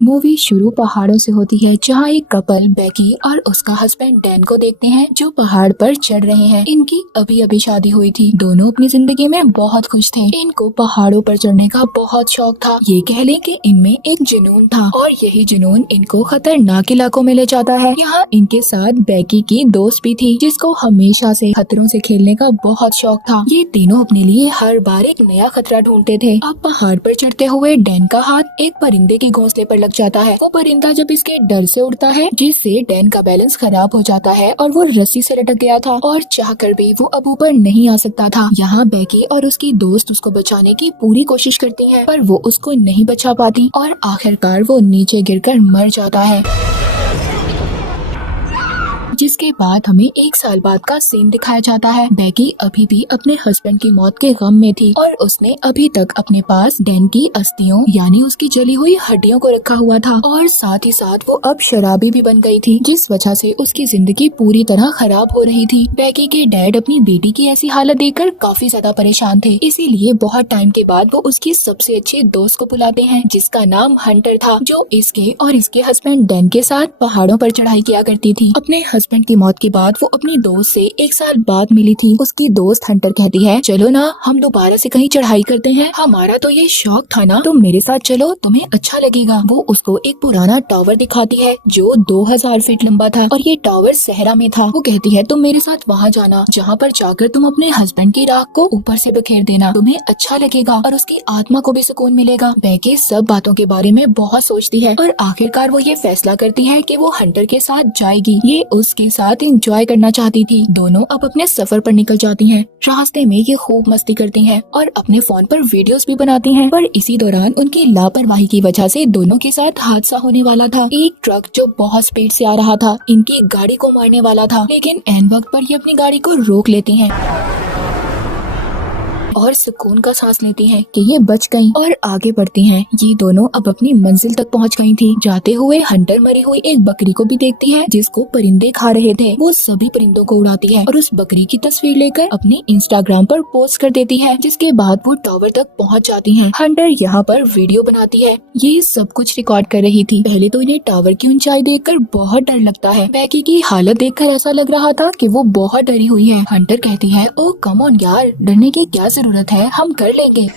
Movie शुरू पहाड़ों से होती है जहाँ एक कपल बेकी और उसका हस्बैंड डैन को देखते हैं जो पहाड़ पर चढ़ रहे हैं। इनकी अभी अभी शादी हुई थी। दोनों अपनी जिंदगी में बहुत खुश थे। इनको पहाड़ों पर चढ़ने का बहुत शौक था। ये कह लें कि इनमें एक जुनून था और यही जुनून इनको खतरनाक इलाकों में ले जाता है। यहाँ इनके साथ बेकी की दोस्त भी थी जिसको हमेशा से खतरों से खेलने का बहुत शौक था। ये तीनों अपने लिए हर बार एक नया खतरा ढूंढते थे। अब पहाड़ पर चढ़ते हुए डैन का हाथ एक परिंदे के घोंसले पर लग जाता है। वो परिंदा जब इसके डर से उड़ता है जिससे डैन का बैलेंस खराब हो जाता है और वो रस्सी से लटक गया था और चाहकर भी वो अब ऊपर नहीं आ सकता था। यहाँ बेकी और उसकी दोस्त उसको बचाने की पूरी कोशिश करती है पर वो उसको नहीं बचा पाती और आखिरकार वो नीचे गिरकर मर जाता है। जिसके बाद हमें 1 साल बाद का सीन दिखाया जाता है। बेकी अभी भी अपने हस्बैंड की मौत के गम में थी और उसने अभी तक अपने पास डैन की अस्थियों यानी उसकी जली हुई हड्डियों को रखा हुआ था और साथ ही साथ वो अब शराबी भी बन गई थी जिस वजह से उसकी जिंदगी पूरी तरह खराब हो रही थी। बेकी के डैड अपनी बेटी की ऐसी हालत देखकर काफी ज्यादा परेशान थे, इसीलिए बहुत टाइम के बाद वो उसकी सबसे अच्छे दोस्त को बुलाते हैं जिसका नाम हंटर था, जो इसके और इसके हस्बैंड डैन के साथ पहाड़ों पर चढ़ाई किया करती थी। अपने हस्बैंड की मौत के बाद वो अपनी दोस्त से 1 साल बाद मिली थी। उसकी दोस्त हंटर कहती है, चलो ना हम दोबारा से कहीं चढ़ाई करते हैं, हमारा तो ये शौक था ना, तुम मेरे साथ चलो, तुम्हें अच्छा लगेगा। वो उसको एक पुराना टावर दिखाती है जो 2000 फीट लंबा था और ये टावर सहरा में था। वो कहती है तुम मेरे साथ वहाँ जाना जहाँ पर जाकर तुम अपने हस्बैंड की राख को ऊपर से बिखेर देना, तुम्हें अच्छा लगेगा और उसकी आत्मा को भी सुकून मिलेगा। बेकी सब बातों के बारे में बहुत सोचती है और आखिरकार वो ये फैसला करती है कि वो हंटर के साथ जाएगी। ये उसके साथ एंजॉय करना चाहती थी। दोनों अब अपने सफर पर निकल जाती हैं। रास्ते में ये खूब मस्ती करती हैं और अपने फोन पर वीडियोस भी बनाती हैं, पर इसी दौरान उनकी लापरवाही की वजह से दोनों के साथ हादसा होने वाला था। एक ट्रक जो बहुत स्पीड से आ रहा था इनकी गाड़ी को मारने वाला था, लेकिन ऐन वक्त पर ये अपनी गाड़ी को रोक लेती हैं और सुकून का सांस लेती हैं कि ये बच गईं और आगे बढ़ती हैं। ये दोनों अब अपनी मंजिल तक पहुंच गई थी। जाते हुए हंटर मरी हुई एक बकरी को भी देखती है जिसको परिंदे खा रहे थे। वो सभी परिंदों को उड़ाती है और उस बकरी की तस्वीर लेकर अपने इंस्टाग्राम पर पोस्ट कर देती है, जिसके बाद वो टावर तक पहुंच जाती है। हंटर यहाँ पर वीडियो बनाती है। ये सब कुछ रिकॉर्ड कर रही थी। पहले तो इन्हें टावर की ऊंचाई देखकर बहुत डर लगता है। बेकी की हालत देखकर ऐसा लग रहा था कि वो बहुत डरी हुई है। हंटर कहती है, ओ कम ऑन यार, डरने की क्या जरूरत है, हम कर लेंगे।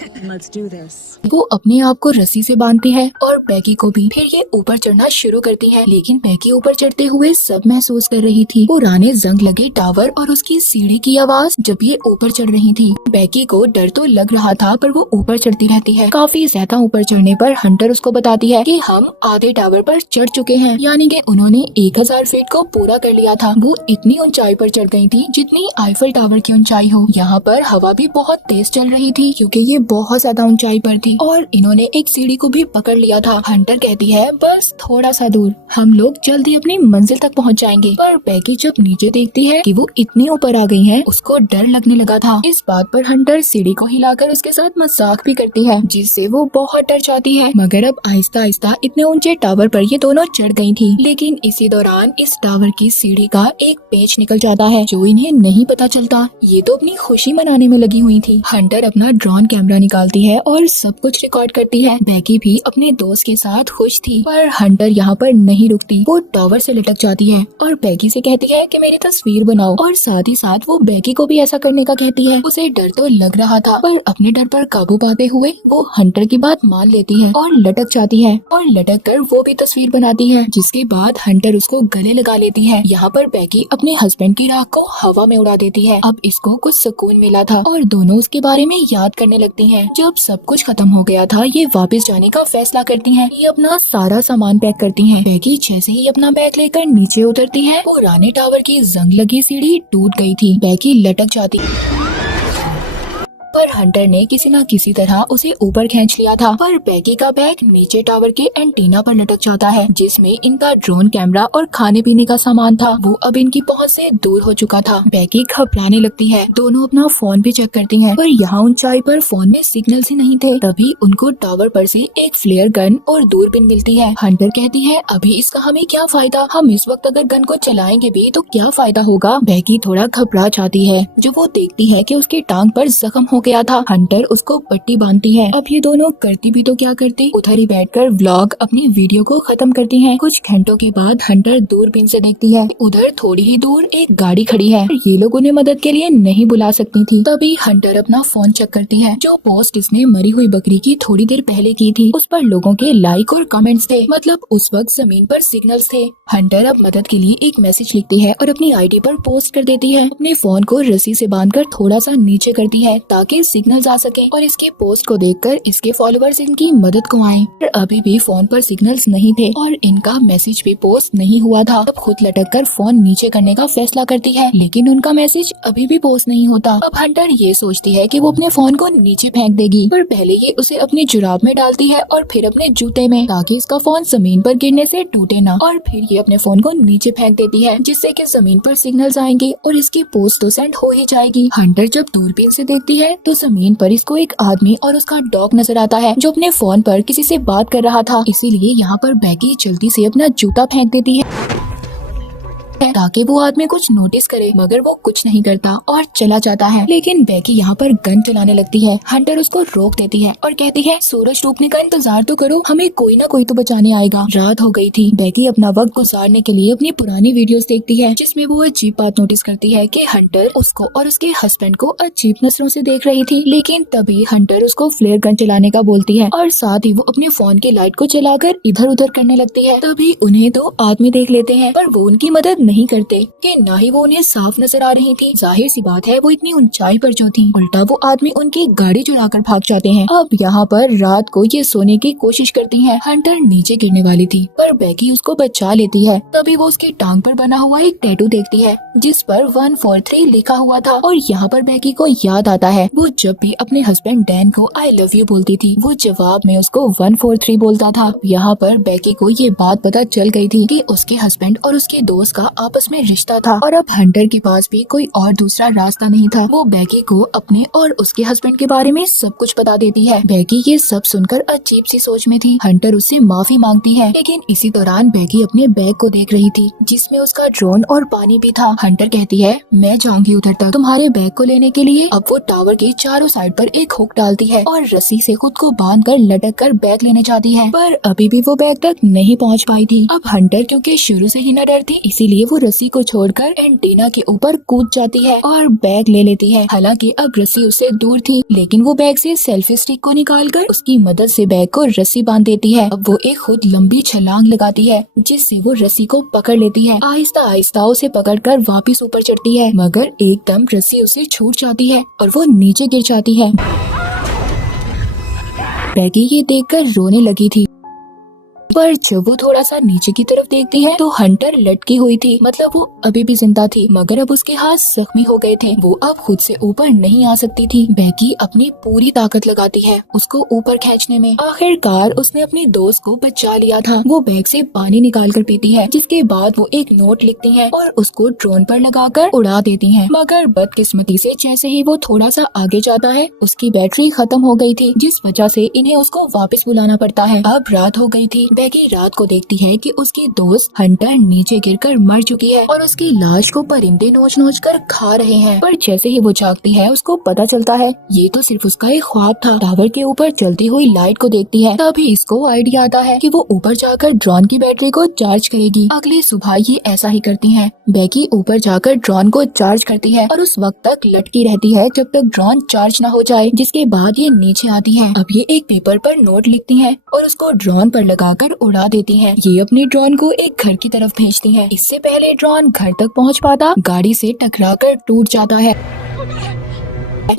वो अपने आप को रस्सी से बांधती है और बेकी को भी। फिर ये ऊपर चढ़ना शुरू करती है, लेकिन बेकी ऊपर चढ़ते हुए सब महसूस कर रही थी, पुराने जंग लगे टावर और उसकी सीढ़ी की आवाज जब ये ऊपर चढ़ रही थी। बेकी को डर तो लग रहा था पर वो ऊपर चढ़ती रहती है। काफी ज्यादा ऊपर चढ़ने पर हंटर उसको बताती है कि हम आधे टावर पर चढ़ चुके हैं, यानी कि उन्होंने 1000 फीट को पूरा कर लिया था। वो इतनी ऊंचाई पर चढ़ गई थी जितनी आईफल टावर की ऊंचाई हो। यहाँ पर हवा भी बहुत तेज चल रही थी क्योंकि ये बहुत ज्यादा ऊंचाई पर थी और इन्होंने एक सीढ़ी को भी पकड़ लिया था। हंटर कहती है, बस थोड़ा सा दूर, हम लोग जल्दी अपनी मंजिल तक पहुंच जाएंगे। पर बेकी जब नीचे देखती है कि वो इतनी ऊपर आ गई है, उसको डर लगने लगा था। इस बात पर हंटर सीढ़ी को हिलाकर उसके साथ मजाक भी करती है, जिससे वो बहुत डर जाती है। मगर अब आहिस्ता आहिस्ता इतने ऊंचे टावर पर ये दोनों चढ़ गई थी, लेकिन इसी दौरान इस टावर की सीढ़ी का एक पेच निकल जाता है जो इन्हें नहीं पता चलता। ये तो अपनी खुशी मनाने में लगी हुई थी। हंटर अपना ड्रोन कैमरा निकालती है और सब कुछ रिकॉर्ड करती है। बेकी भी अपने दोस्त के साथ खुश थी, पर हंटर यहाँ पर नहीं रुकती। वो टावर से लटक जाती है और बेकी से कहती है कि मेरी तस्वीर बनाओ, और साथ ही साथ वो बेकी को भी ऐसा करने का कहती है। उसे डर तो लग रहा था, पर अपने डर पर काबू पाते हुए वो हंटर की बात मान लेती है और लटक जाती है और लटक कर वो भी तस्वीर बनाती है, जिसके बाद हंटर उसको गले लगा लेती है। यहाँ पर बेकी अपने हस्बैंड की राख को हवा में उड़ा देती है। अब इसको कुछ सुकून मिला था और दोनों उसके बारे में याद करने लगती हैं। जब सब कुछ खत्म हो गया था, ये वापस जाने का फैसला करती हैं। ये अपना सारा सामान पैक करती हैं। बेकी जैसे ही अपना बैग लेकर नीचे उतरती है, पुराने टावर की जंग लगी सीढ़ी टूट गई थी। बेकी लटक जाती पर हंटर ने किसी न किसी तरह उसे ऊपर खींच लिया था। पर बेकी का बैग नीचे टावर के एंटीना पर लटक जाता है, जिसमें इनका ड्रोन कैमरा और खाने पीने का सामान था। वो अब इनकी पहुंच से दूर हो चुका था। बेकी घबराने लगती है। दोनों अपना फोन भी चेक करती हैं, पर यहाँ ऊंचाई पर फोन में सिग्नल ही नहीं थे। तभी उनको टावर पर से एक फ्लेयर गन और दूरबीन मिलती है। हंटर कहती है, अभी इसका हमें क्या फायदा, हम इस वक्त अगर गन को चलाएंगे भी तो क्या फायदा होगा। बेकी थोड़ा घबरा जाती है जब वो देखती है कि उसकी टांग पर जख्म हो हो गया था। हंटर उसको पट्टी बांधती है। अब ये दोनों करती भी तो क्या करती, उधर ही बैठकर व्लॉग अपनी वीडियो को खत्म करती हैं। कुछ घंटों के बाद हंटर दूरबीन से देखती है, उधर थोड़ी ही दूर एक गाड़ी खड़ी है। ये लोग उन्हें मदद के लिए नहीं बुला सकती थी। तभी हंटर अपना फोन चेक करती है। जो पोस्ट इसने मरी हुई बकरी की थोड़ी देर पहले की थी, उस पर लोगों के लाइक और कमेंट्स थे। मतलब उस वक्त जमीन पर सिग्नल्स थे। हंटर अब मदद के लिए एक मैसेज लिखती है और अपनी आईडी पर पोस्ट कर देती है। अपने फोन को रस्सी से बांधकर थोड़ा सा नीचे करती है ताकि सिग्नल्स आ सके और इसके पोस्ट को देखकर इसके फॉलोअर्स इनकी मदद को आए। पर अभी भी फोन पर सिग्नल्स नहीं थे और इनका मैसेज भी पोस्ट नहीं हुआ था। अब खुद लटक कर फोन नीचे करने का फैसला करती है, लेकिन उनका मैसेज अभी भी पोस्ट नहीं होता। अब हंटर ये सोचती है कि वो अपने फोन को नीचे फेंक देगी, पर पहले ये उसे अपनी जुराब में डालती है और फिर अपने जूते में, ताकि इसका फोन जमीन पर गिरने से टूटे ना। और फिर ये अपने फोन को नीचे फेंक देती है, जिससे कि जमीन पर सिग्नल्स आएंगे और इसकी पोस्ट तो सेंड हो ही जाएगी। हंटर जब दूरबीन से देखती है तो जमीन पर इसको एक आदमी और उसका डॉग नजर आता है, जो अपने फोन पर किसी से बात कर रहा था। इसीलिए यहाँ पर बैगी जल्दी से अपना जूता फेंक देती है ताकि वो आदमी कुछ नोटिस करे, मगर वो कुछ नहीं करता और चला जाता है। लेकिन बैगी यहाँ पर गन चलाने लगती है। हंटर उसको रोक देती है और कहती है, सूरज डूबने का इंतजार तो करो, हमें कोई ना कोई तो बचाने आएगा। रात हो गई थी। बैगी अपना वक्त गुजारने के लिए अपनी पुरानी वीडियोस देखती है, जिसमें वो अजीब बात नोटिस करती है कि हंटर उसको और उसके हस्बैंड को अजीब नजरों से देख रही थी। लेकिन तभी हंटर उसको फ्लेयर गन चलाने का बोलती है और साथ ही वो अपने फोन की लाइट को जलाकर इधर उधर करने लगती है। तभी उन्हें दो आदमी देख लेते हैं, पर वो उनकी मदद नहीं करते कि ना ही वो उन्हें साफ नजर आ रही थी। जाहिर सी बात है वो इतनी ऊंचाई पर जो थी, उल्टा वो आदमी उनकी गाड़ी चुराकर भाग जाते हैं। अब यहाँ पर रात को ये सोने की कोशिश करती है। हंटर नीचे गिरने वाली थी, पर बैगी उसको बचा लेती है। तभी वो उसकी टांग पर बना हुआ एक टैटू देखती है, जिस पर 143 लिखा हुआ था। और यहाँ पर बैगी को याद आता है, वो जब भी अपने हस्बैंड डैन को आई लव यू बोलती थी, वो जवाब में उसको 143 बोलता था। यहाँ पर बैगी को ये बात पता चल गई थी कि उसके हस्बैंड और उसके दोस्त का आपस में रिश्ता था और अब हंटर के पास भी कोई और दूसरा रास्ता नहीं था। वो बैगी को अपने और उसके हस्बैंड के बारे में सब कुछ बता देती है। बैगी ये सब सुनकर अजीब सी सोच में थी। हंटर उससे माफी मांगती है, लेकिन इसी दौरान बैगी अपने बैग को देख रही थी, जिसमें उसका ड्रोन और पानी भी था। हंटर कहती है, मैं जाऊंगी उधर तक तुम्हारे बैग को लेने के लिए। अब वो टावर के चारों साइड पर एक हुक डालती है और रस्सी से खुद को बांध कर लटक कर बैग लेने जाती है, पर अभी भी वो बैग तक नहीं पहुँच पाई थी। अब हंटर क्योंकि शुरू से ही न डरती, इसीलिए वो रस्सी को छोड़कर एंटीना के ऊपर कूद जाती है और बैग ले लेती है। हालांकि अब रस्सी उससे दूर थी, लेकिन वो बैग से सेल्फी स्टिक को निकालकर उसकी मदद से बैग को रस्सी बांध देती है। अब वो एक खुद लंबी छलांग लगाती है, जिससे वो रस्सी को पकड़ लेती है। आहिस्ता आहिस्ता उसे पकड़कर वापस ऊपर चढ़ती है, मगर एकदम रस्सी उसे छूट जाती है और वो नीचे गिर जाती है। बैगी ये देखकर रोने लगी थी, पर जब वो थोड़ा सा नीचे की तरफ देखती है तो हंटर लटकी हुई थी। मतलब वो अभी भी जिंदा थी, मगर अब उसके हाथ जख्मी हो गए थे। वो अब खुद से ऊपर नहीं आ सकती थी। बैगी अपनी पूरी ताकत लगाती है उसको ऊपर खींचने में। आखिरकार उसने अपने दोस्त को बचा लिया था। वो बैग से पानी निकाल कर पीती है, जिसके बाद वो एक नोट लिखती है और उसको ड्रोन पर लगाकर उड़ा देती है। मगर बदकिस्मती से जैसे ही वो थोड़ा सा आगे जाता है, उसकी बैटरी खत्म हो गई थी, जिस वजह से इन्हें उसको वापस बुलाना पड़ता है। अब रात हो गई थी। बैगी रात को देखती है कि उसकी दोस्त हंटर नीचे गिरकर मर चुकी है और उसकी लाश को परिंदे नोच नोच कर खा रहे हैं। पर जैसे ही वो जागती है, उसको पता चलता है ये तो सिर्फ उसका एक ख्वाब था। टावर के ऊपर जलती हुई लाइट को देखती है, तभी इसको आइडिया आता है कि वो ऊपर जाकर ड्रोन की बैटरी को चार्ज करेगी। अगली सुबह ये ऐसा ही करती है। बैगी ऊपर जाकर ड्रोन को चार्ज करती है और उस वक्त तक लटकी रहती है जब तक ड्रोन चार्ज न हो जाए, जिसके बाद ये नीचे आती है। अब ये एक पेपर पर नोट लिखती है और उसको ड्रोन पर लगाकर उड़ा देती हैं। ये अपने ड्रोन को एक घर की तरफ भेजती हैं। इससे पहले ड्रोन घर तक पहुंच पाता, गाड़ी से टकराकर टूट जाता है।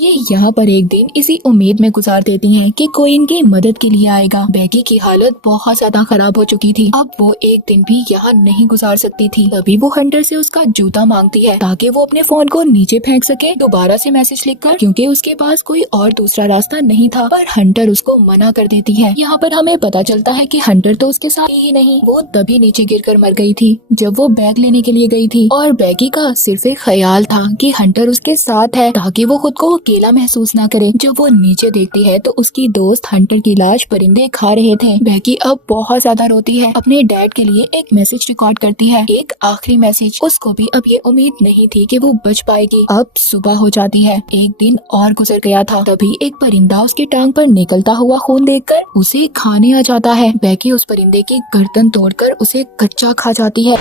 ये यहाँ पर एक दिन इसी उम्मीद में गुजार देती हैं कि कोई इनकी मदद के लिए आएगा। बैगी की हालत बहुत ज्यादा खराब हो चुकी थी। अब वो एक दिन भी यहाँ नहीं गुजार सकती थी। तभी वो हंटर से उसका जूता मांगती है ताकि वो अपने फोन को नीचे फेंक सके दोबारा से मैसेज लिखकर, क्योंकि उसके पास कोई और दूसरा रास्ता नहीं था। पर हंटर उसको मना कर देती है। यहाँ पर हमें पता चलता है कि हंटर तो उसके साथ ही नहीं, वो तभी नीचे गिरकर मर गई थी जब वो बैग लेने के लिए गई थी। और बैगी का सिर्फ एक ख्याल था कि हंटर उसके साथ है ताकि वो खुद को अकेला महसूस ना करे। जब वो नीचे देखती है तो उसकी दोस्त हंटर की लाश परिंदे खा रहे थे। बेकी अब बहुत ज्यादा रोती है, अपने डैड के लिए एक मैसेज रिकॉर्ड करती है, एक आखिरी मैसेज। उसको भी अब ये उम्मीद नहीं थी कि वो बच पाएगी। अब सुबह हो जाती है, एक दिन और गुजर गया था। तभी एक परिंदा उसकी टांग पर निकलता हुआ खून देखकर उसे खाने आ जाता है। बेकी उस परिंदे की गर्दन तोड़कर उसे कच्चा खा जाती है,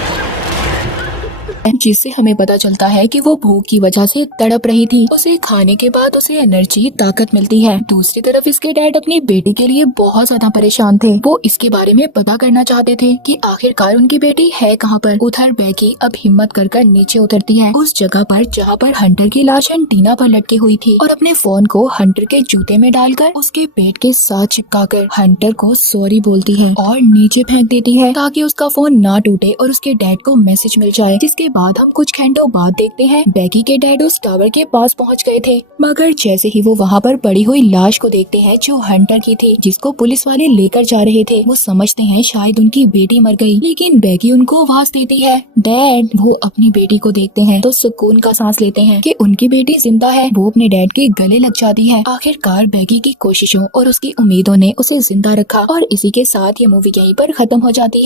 जिससे हमें पता चलता है कि वो भूख की वजह से तड़प रही थी। उसे खाने के बाद उसे एनर्जी, ताकत मिलती है। दूसरी तरफ इसके डैड अपनी बेटी के लिए बहुत ज्यादा परेशान थे। वो इसके बारे में पता करना चाहते थे कि आखिरकार उनकी बेटी है कहाँ पर। उधर बेकी अब हिम्मत कर नीचे उतरती है, उस जगह पर जहाँ पर हंटर की लाश एंटीना पर लटकी हुई थी, और अपने फोन को हंटर के जूते में डालकर उसके पेट के साथ चिपकाकर हंटर को सॉरी बोलती है और नीचे फेंक देती है ताकि उसका फोन ना टूटे और उसके डैड को मैसेज मिल जाए। जिसके बाद हम कुछ घंटों बाद देखते हैं बेकी के डैड उस टावर के पास पहुंच गए थे, मगर जैसे ही वो वहां पर पड़ी हुई लाश को देखते हैं जो हंटर की थी, जिसको पुलिस वाले लेकर जा रहे थे, वो समझते हैं शायद उनकी बेटी मर गई। लेकिन बेकी उनको आवाज देती है, डैड। वो अपनी बेटी को देखते हैं तो सुकून का सांस लेते हैं कि उनकी बेटी जिंदा है। वो अपने डैड के गले लग जाती है। आखिरकार बेकी की कोशिशों और उसकी उम्मीदों ने उसे जिंदा रखा। और इसी के साथ ये मूवी यहीं पर खत्म हो जाती है।